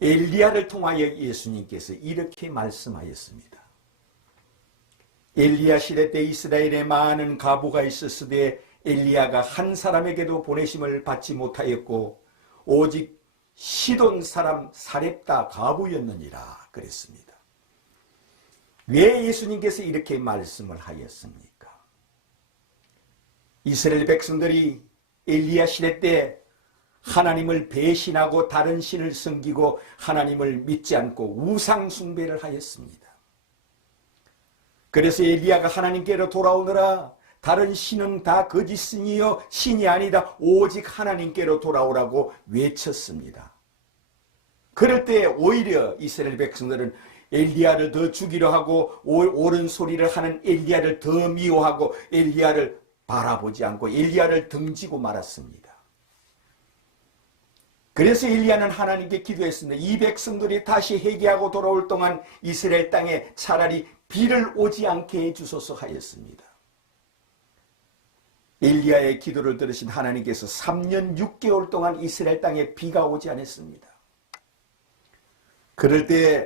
엘리야를 통하여 예수님께서 이렇게 말씀하였습니다. 엘리야 시대 때 이스라엘에 많은 과부가 있었으되 엘리야가 한 사람에게도 보내심을 받지 못하였고 오직 시돈 사람 사렙다 과부였느니라 그랬습니다. 왜 예수님께서 이렇게 말씀을 하였습니까? 이스라엘 백성들이 엘리야 시대 때 하나님을 배신하고 다른 신을 섬기고 하나님을 믿지 않고 우상 숭배를 하였습니다. 그래서 엘리야가 하나님께로 돌아오느라 다른 신은 다 거짓신이요 신이 아니다 오직 하나님께로 돌아오라고 외쳤습니다. 그럴 때 오히려 이스라엘 백성들은 엘리야를 더 죽이려 하고 옳은 소리를 하는 엘리야를 더 미워하고 엘리야를 바라보지 않고 엘리야를 등지고 말았습니다. 그래서 엘리야는 하나님께 기도했습니다. 이 백성들이 다시 회개하고 돌아올 동안 이스라엘 땅에 차라리 비를 오지 않게 해주소서 하였습니다. 엘리야의 기도를 들으신 하나님께서 3년 6개월 동안 이스라엘 땅에 비가 오지 않았습니다. 그럴 때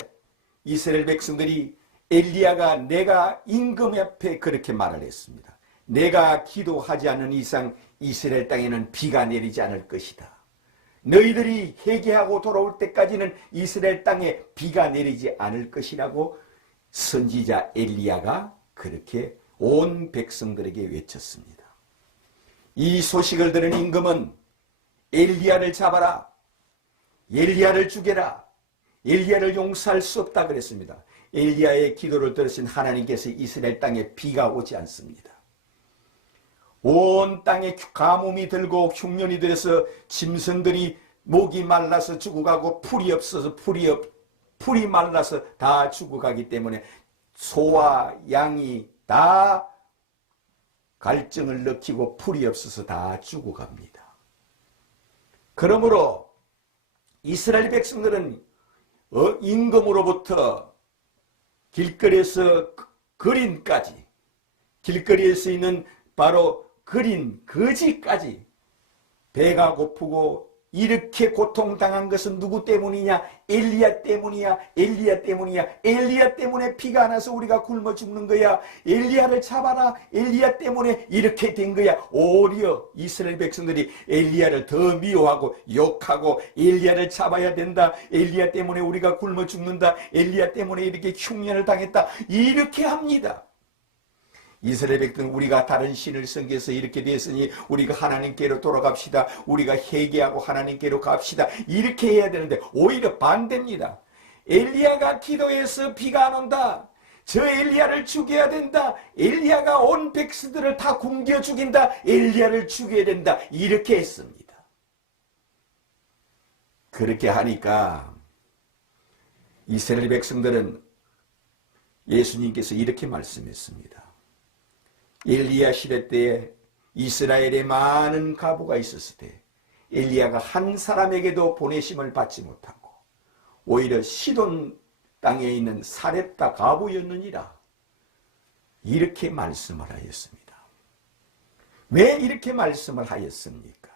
이스라엘 백성들이 엘리야가 내가 임금 앞에 그렇게 말을 했습니다. 내가 기도하지 않는 이상 이스라엘 땅에는 비가 내리지 않을 것이다. 너희들이 회개하고 돌아올 때까지는 이스라엘 땅에 비가 내리지 않을 것이라고 선지자 엘리야가 그렇게 온 백성들에게 외쳤습니다. 이 소식을 들은 임금은 엘리야를 잡아라, 엘리야를 죽여라, 엘리야를 용서할 수 없다 그랬습니다. 엘리야의 기도를 들으신 하나님께서 이스라엘 땅에 비가 오지 않습니다. 온 땅에 가뭄이 들고 흉년이 들어서 짐승들이 목이 말라서 죽어가고 풀이 없어서 풀이 말라서 다 죽어가기 때문에 소와 양이 다 갈증을 느끼고 풀이 없어서 다 죽어갑니다. 그러므로 이스라엘 백성들은 임금으로부터 길거리에서 거린까지 길거리에서 있는 바로 거린 거지까지 배가 고프고 이렇게 고통당한 것은 누구 때문이냐? 엘리야 때문이야. 엘리야 때문이야. 엘리야 때문에 피가 안 와서 우리가 굶어 죽는 거야. 엘리야를 잡아라. 엘리야 때문에 이렇게 된 거야. 오히려 이스라엘 백성들이 엘리야를 더 미워하고 욕하고 엘리야를 잡아야 된다. 엘리야 때문에 우리가 굶어 죽는다. 엘리야 때문에 이렇게 흉년을 당했다. 이렇게 합니다. 이스라엘 백성은 우리가 다른 신을 섬겨서 이렇게 됐으니 우리가 하나님께로 돌아갑시다. 우리가 회개하고 하나님께로 갑시다. 이렇게 해야 되는데 오히려 반대입니다. 엘리야가 기도해서 비가 안 온다. 저 엘리야를 죽여야 된다. 엘리야가 온 백성들을 다 굶겨 죽인다. 엘리야를 죽여야 된다. 이렇게 했습니다. 그렇게 하니까 이스라엘 백성들은 예수님께서 이렇게 말씀했습니다. 엘리야 시대 때에 이스라엘에 많은 과부가 있었을 때 엘리야가 한 사람에게도 보내심을 받지 못하고 오히려 시돈 땅에 있는 사렙다 과부였느니라 이렇게 말씀을 하였습니다. 왜 이렇게 말씀을 하였습니까?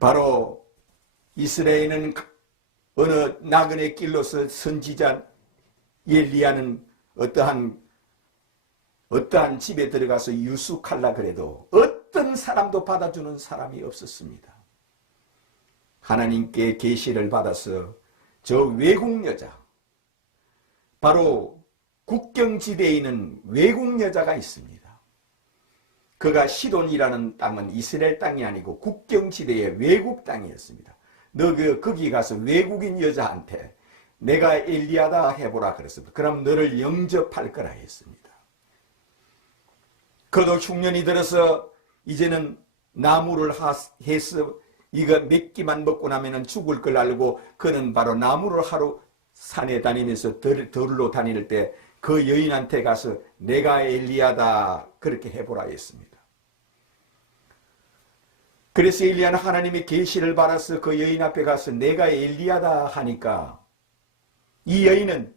바로 이스라엘은 어느 나그네 길로서 선지자 엘리야는 어떠한 집에 들어가서 유숙하려 그래도 어떤 사람도 받아주는 사람이 없었습니다. 하나님께 계시를 받아서 저 외국 여자, 바로 국경지대에 있는 외국 여자가 있습니다. 그가 시돈이라는 땅은 이스라엘 땅이 아니고 국경지대의 외국 땅이었습니다. 너 거기 가서 외국인 여자한테 내가 엘리야다 해보라 그랬습니다. 그럼 너를 영접할 거라 했습니다. 그도 흉년이 들어서 이제는 나무를 해서 이거 몇 끼만 먹고 나면 죽을 걸 알고 그는 바로 나무를 하루 산에 다니면서 들로 다닐 때 그 여인한테 가서 내가 엘리야다 그렇게 해보라 했습니다. 그래서 엘리야는 하나님의 계시를 받아서 그 여인 앞에 가서 내가 엘리야다 하니까 이 여인은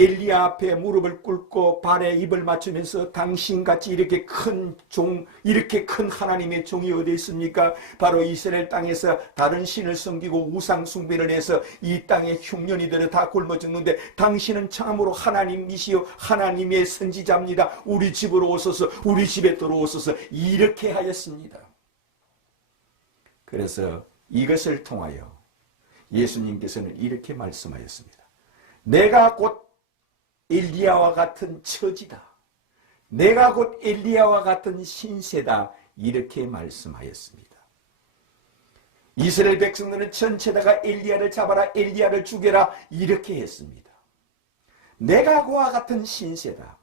엘리야 앞에 무릎을 꿇고 발에 입을 맞추면서 당신같이 이렇게 큰 종, 이렇게 큰 하나님의 종이 어디 있습니까? 바로 이스라엘 땅에서 다른 신을 섬기고 우상 숭배를 해서 이 땅의 흉년이들을 다 굶어 죽는데 당신은 참으로 하나님이시요 하나님의 선지자입니다. 우리 집으로 오소서, 우리 집에 들어오소서, 이렇게 하였습니다. 그래서 이것을 통하여 예수님께서는 이렇게 말씀하였습니다. 내가 곧 엘리야와 같은 처지다. 내가 곧 엘리야와 같은 신세다. 이렇게 말씀하였습니다. 이스라엘 백성들은 전체다가 엘리야를 잡아라, 엘리야를 죽여라 이렇게 했습니다. 내가 그와 같은 신세다.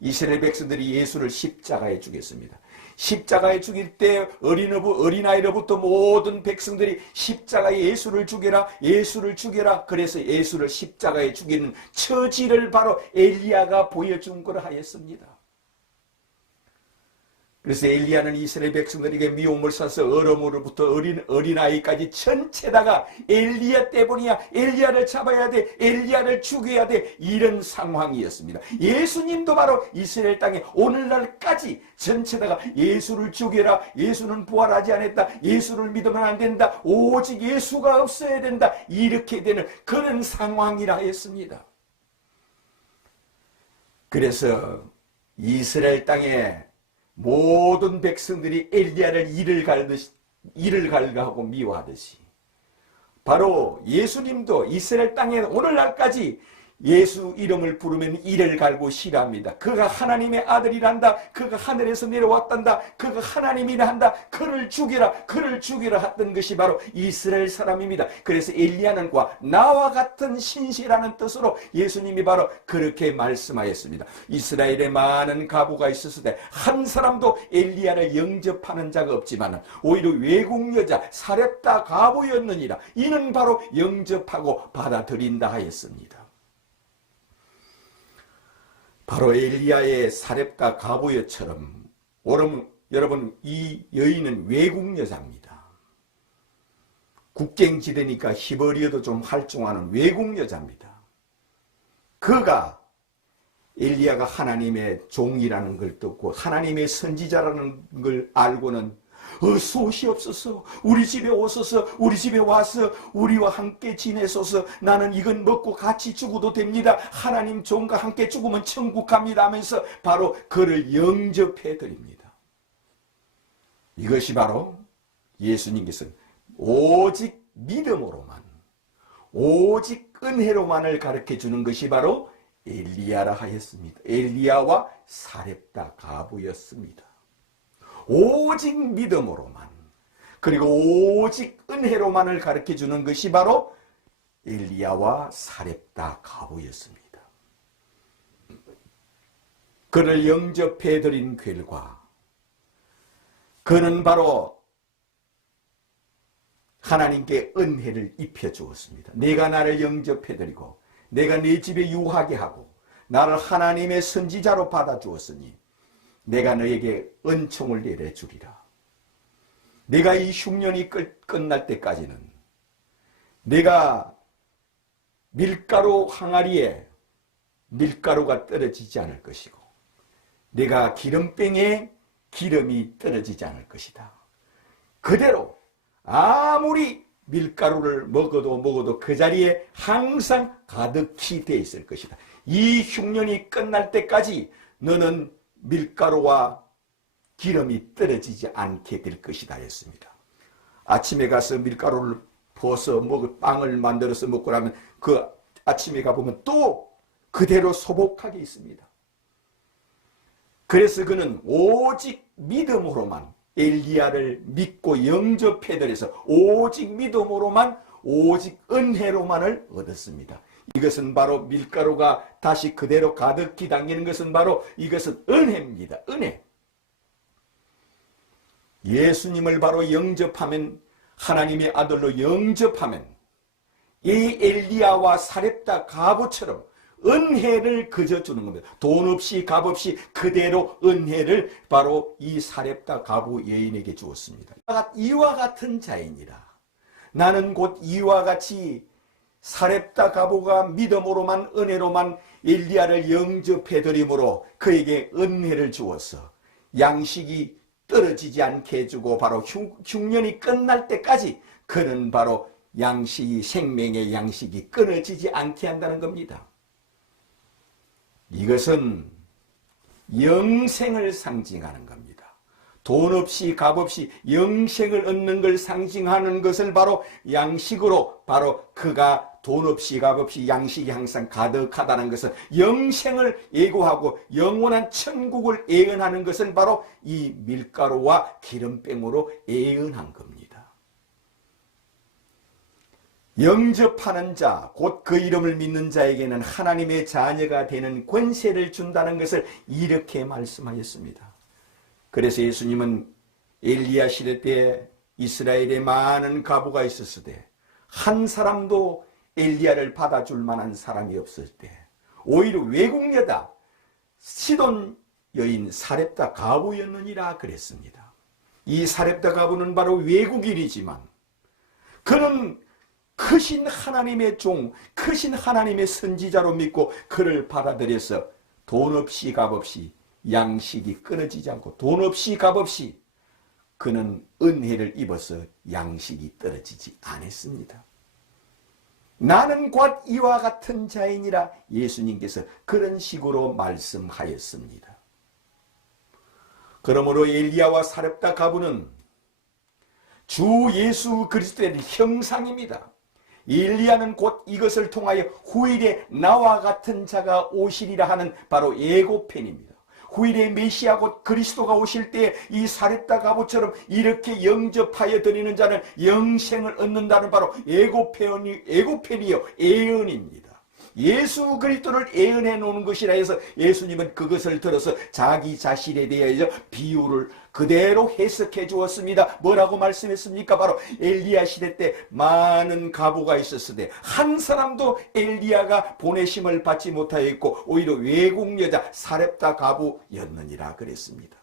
이스라엘 백성들이 예수를 십자가에 죽였습니다. 십자가에 죽일 때 어린아이로부터 모든 백성들이 십자가에 예수를 죽여라, 예수를 죽여라. 그래서 예수를 십자가에 죽이는 처지를 바로 엘리야가 보여준 거라 하였습니다. 그래서 엘리야는 이스라엘 백성들에게 미움을 사서 어른으로부터 어린아이까지 전체다가 엘리야 때문이야, 엘리야를 잡아야 돼, 엘리야를 죽여야 돼, 이런 상황이었습니다. 예수님도 바로 이스라엘 땅에 오늘날까지 전체다가 예수를 죽여라, 예수는 부활하지 않았다, 예수를 믿으면 안 된다, 오직 예수가 없어야 된다, 이렇게 되는 그런 상황이라 했습니다. 그래서 이스라엘 땅에 모든 백성들이 엘리야를 이를 갈가하고 미워하듯이 바로 예수님도 이스라엘 땅에 오늘날까지 예수 이름을 부르면 이를 갈고 싫어합니다. 그가 하나님의 아들이란다. 그가 하늘에서 내려왔단다. 그가 하나님이라 한다. 그를 죽이라, 그를 죽이라 했던 것이 바로 이스라엘 사람입니다. 그래서 엘리야는 나와 같은 신세라는 뜻으로 예수님이 바로 그렇게 말씀하였습니다. 이스라엘에 많은 과부가 있었을 때 한 사람도 엘리야를 영접하는 자가 없지만 오히려 외국 여자 사렙다 과부였느니라. 이는 바로 영접하고 받아들인다 하였습니다. 바로 엘리야의 사렙과 가보여처럼 여러분 이 여인은 외국 여자입니다. 국경지대니까 히브리어도 좀 할중하는 외국 여자입니다. 그가 엘리야가 하나님의 종이라는 걸 듣고 하나님의 선지자라는 걸 알고는 어서 오시옵소서, 우리 집에 오소서, 우리 집에 와서 우리와 함께 지내소서, 나는 이건 먹고 같이 죽어도 됩니다, 하나님 종과 함께 죽으면 천국 갑니다 하면서 바로 그를 영접해 드립니다. 이것이 바로 예수님께서는 오직 믿음으로만, 오직 은혜로만을 가르쳐 주는 것이 바로 엘리야라 하였습니다. 엘리야와 사렙다 과부였습니다. 오직 믿음으로만, 그리고 오직 은혜로만을 가르쳐 주는 것이 바로 엘리야와 사렙다 과부였습니다. 그를 영접해 드린 결과 그는 바로 하나님께 은혜를 입혀 주었습니다. 내가 나를 영접해 드리고 내가 네 집에 유하게 하고 나를 하나님의 선지자로 받아 주었으니 내가 너에게 은총을 내려주리라. 내가 이 흉년이 끝날 때까지는 내가 밀가루 항아리에 밀가루가 떨어지지 않을 것이고 내가 기름병에 기름이 떨어지지 않을 것이다. 그대로 아무리 밀가루를 먹어도 그 자리에 항상 가득히 돼 있을 것이다. 이 흉년이 끝날 때까지 너는 밀가루와 기름이 떨어지지 않게 될 것이다 했습니다. 아침에 가서 밀가루를 부어서 빵을 만들어서 먹고 나면 그 아침에 가보면 또 그대로 소복하게 있습니다. 그래서 그는 오직 믿음으로만 엘리야를 믿고 영접해드려서 오직 믿음으로만, 오직 은혜로만을 얻었습니다. 이것은 바로 밀가루가 다시 그대로 가득히 담기는 것은 바로 이것은 은혜입니다. 은혜. 예수님을 바로 영접하면, 하나님의 아들로 영접하면 이 엘리야와 사렙다 과부처럼 은혜를 그져주는 겁니다. 돈 없이 값 없이 그대로 은혜를 바로 이 사렙다 과부 여인에게 주었습니다. 이와 같은 자이니라. 나는 곧 이와 같이 사렙다 과부가 믿음으로만, 은혜로만 엘리야를 영접해드림으로 그에게 은혜를 주어서 양식이 떨어지지 않게 해주고 바로 흉년이 끝날 때까지 그는 바로 양식이, 생명의 양식이 끊어지지 않게 한다는 겁니다. 이것은 영생을 상징하는 겁니다. 돈 없이 값 없이 영생을 얻는 걸 상징하는 것을 바로 양식으로, 바로 그가 돈 없이 값 없이 양식이 항상 가득하다는 것은 영생을 예고하고 영원한 천국을 예언하는 것을 바로 이 밀가루와 기름병으로 예언한 겁니다. 영접하는 자, 곧 그 이름을 믿는 자에게는 하나님의 자녀가 되는 권세를 준다는 것을 이렇게 말씀하였습니다. 그래서 예수님은 엘리야 시대 때 이스라엘에 많은 과부가 있었을 때 한 사람도 엘리야를 받아줄 만한 사람이 없을 때 오히려 외국 여자 시돈 여인 사렙다 과부였느니라 그랬습니다. 이 사렙다 과부는 바로 외국인이지만 그는 크신 하나님의 종, 크신 하나님의 선지자로 믿고 그를 받아들여서 돈 없이 값 없이 양식이 끊어지지 않고 돈 없이 값 없이 그는 은혜를 입어서 양식이 떨어지지 않았습니다. 나는 곧 이와 같은 자이니라 예수님께서 그런 식으로 말씀하였습니다. 그러므로 엘리야와 사렙다 과부는 주 예수 그리스도의 형상입니다. 엘리야는 곧 이것을 통하여 후일에 나와 같은 자가 오시리라 하는 바로 예고편입니다. 후일에 메시아 곧 그리스도가 오실 때 이 사렙다 과부처럼 이렇게 영접하여 드리는 자는 영생을 얻는다는 바로 예고편이요 예언입니다. 예수 그리스도를 예언해 놓은 것이라 해서 예수님은 그것을 들어서 자기 자신에 대하여 비유를 그대로 해석해 주었습니다. 뭐라고 말씀했습니까? 바로 엘리야 시대 때 많은 과부가 있었을 때 한 사람도 엘리야가 보내심을 받지 못하였고 오히려 외국 여자 사렙다 과부였느니라 그랬습니다.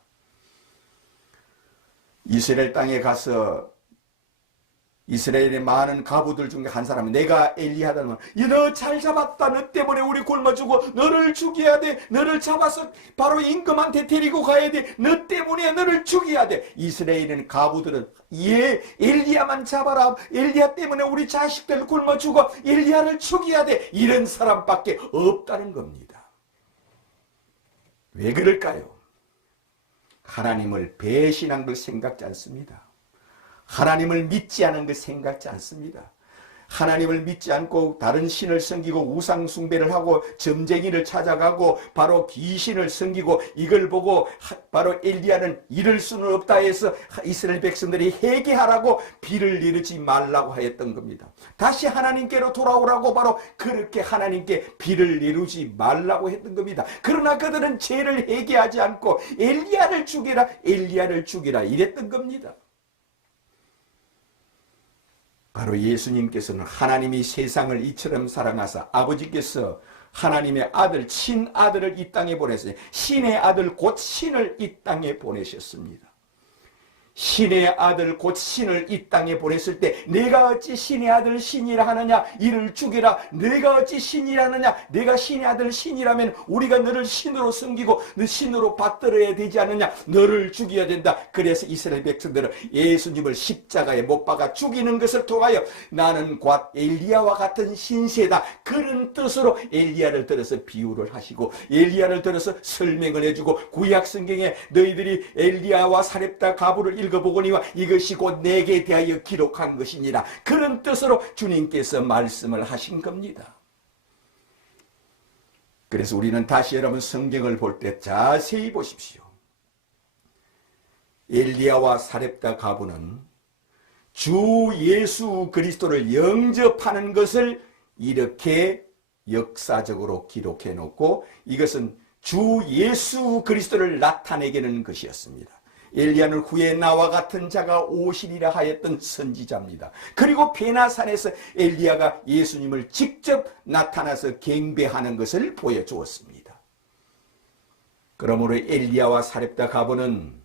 이스라엘 땅에 가서 이스라엘의 많은 과부들 중에 한 사람은 내가 엘리야다는 너 잘 잡았다. 너 때문에 우리 굶어 죽고 너를 죽여야 돼. 너를 잡아서 바로 임금한테 데리고 가야 돼. 너 때문에 너를 죽여야 돼. 이스라엘은 과부들은 엘리야만 잡아라. 엘리야 때문에 우리 자식들 굶어 죽어. 엘리야를 죽여야 돼. 이런 사람밖에 없다는 겁니다. 왜 그럴까요? 하나님을 배신한 걸 생각지 않습니다. 하나님을 믿지 않은 것 생각지 않습니다. 하나님을 믿지 않고 다른 신을 섬기고 우상 숭배를 하고 점쟁이를 찾아가고 바로 귀신을 섬기고 이걸 보고 바로 엘리야는 이럴 수는 없다 해서 이스라엘 백성들이 회개하라고 비를 내리지 말라고 하였던 겁니다. 다시 하나님께로 돌아오라고 바로 그렇게 하나님께 비를 내리지 말라고 했던 겁니다. 그러나 그들은 죄를 회개하지 않고 엘리야를 죽이라 엘리야를 죽이라 이랬던 겁니다. 바로 예수님께서는 하나님이 세상을 이처럼 사랑하사 아버지께서 하나님의 아들 친아들을 이 땅에 보내서 신의 아들 곧 신을 이 땅에 보내셨습니다. 신의 아들 곧 신을 이 땅에 보냈을 때 내가 어찌 신의 아들 신이라 하느냐 이를 죽이라. 내가 어찌 신이라 하느냐 내가 신의 아들 신이라면 우리가 너를 신으로 섬기고 너 신으로 받들어야 되지 않느냐. 너를 죽여야 된다. 그래서 이스라엘 백성들은 예수님을 십자가에 못 박아 죽이는 것을 통하여 나는 곧 엘리야와 같은 신세다. 그런 뜻으로 엘리야를 들어서 비유를 하시고 엘리야를 들어서 설명을 해주고 구약 성경에 너희들이 엘리야와 사렙다 과부를 읽어보거니와 이것이 곧 내게 대하여 기록한 것이니라. 그런 뜻으로 주님께서 말씀을 하신 겁니다. 그래서 우리는 다시 여러분 성경을 볼 때 자세히 보십시오. 엘리야와 사렙다 과부는 주 예수 그리스도를 영접하는 것을 이렇게 역사적으로 기록해 놓고 이것은 주 예수 그리스도를 나타내게는 것이었습니다. 엘리야는 후에 나와 같은 자가 오시리라 하였던 선지자입니다. 그리고 베나산에서 엘리야가 예수님을 직접 나타나서 경배하는 것을 보여주었습니다. 그러므로 엘리야와 사렙다 과부는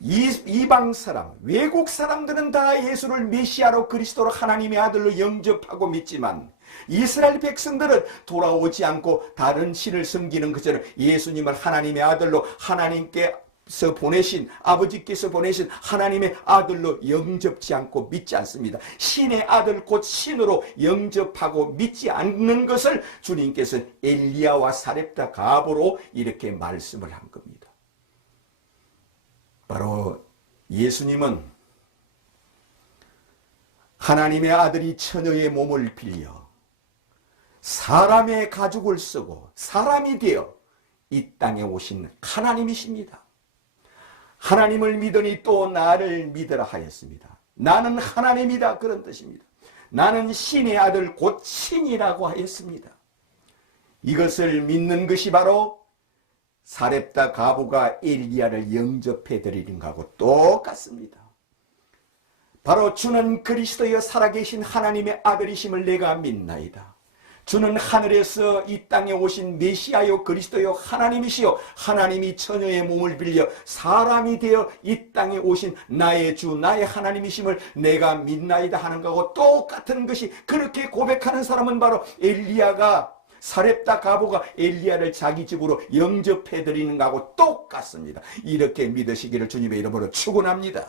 이방 사람, 외국 사람들은 다 예수를 메시아로 그리스도로 하나님의 아들로 영접하고 믿지만 이스라엘 백성들은 돌아오지 않고 다른 신을 섬기는 것처럼 예수님을 하나님의 아들로 하나님께서 보내신 아버지께서 보내신 하나님의 아들로 영접지 않고 믿지 않습니다. 신의 아들 곧 신으로 영접하고 믿지 않는 것을 주님께서 엘리야와 사렙다 가보로 이렇게 말씀을 한 겁니다. 바로 예수님은 하나님의 아들이 처녀의 몸을 빌려 사람의 가죽을 쓰고 사람이 되어 이 땅에 오신 하나님이십니다. 하나님을 믿으니 또 나를 믿으라 하였습니다. 나는 하나님이다, 그런 뜻입니다. 나는 신의 아들 곧 신이라고 하였습니다. 이것을 믿는 것이 바로 사렙다 가부가 엘리야를 영접해 드리는 것하고 똑같습니다. 바로 주는 그리스도여 살아계신 하나님의 아들이심을 내가 믿나이다. 주는 하늘에서 이 땅에 오신 메시아요 그리스도요 하나님이시요 하나님이 처녀의 몸을 빌려 사람이 되어 이 땅에 오신 나의 주 나의 하나님이심을 내가 믿나이다 하는 것하고 똑같은 것이, 그렇게 고백하는 사람은 바로 엘리야가, 사렙다 가부가 엘리야를 자기 집으로 영접해 드리는 것하고 똑같습니다. 이렇게 믿으시기를 주님의 이름으로 축원합니다.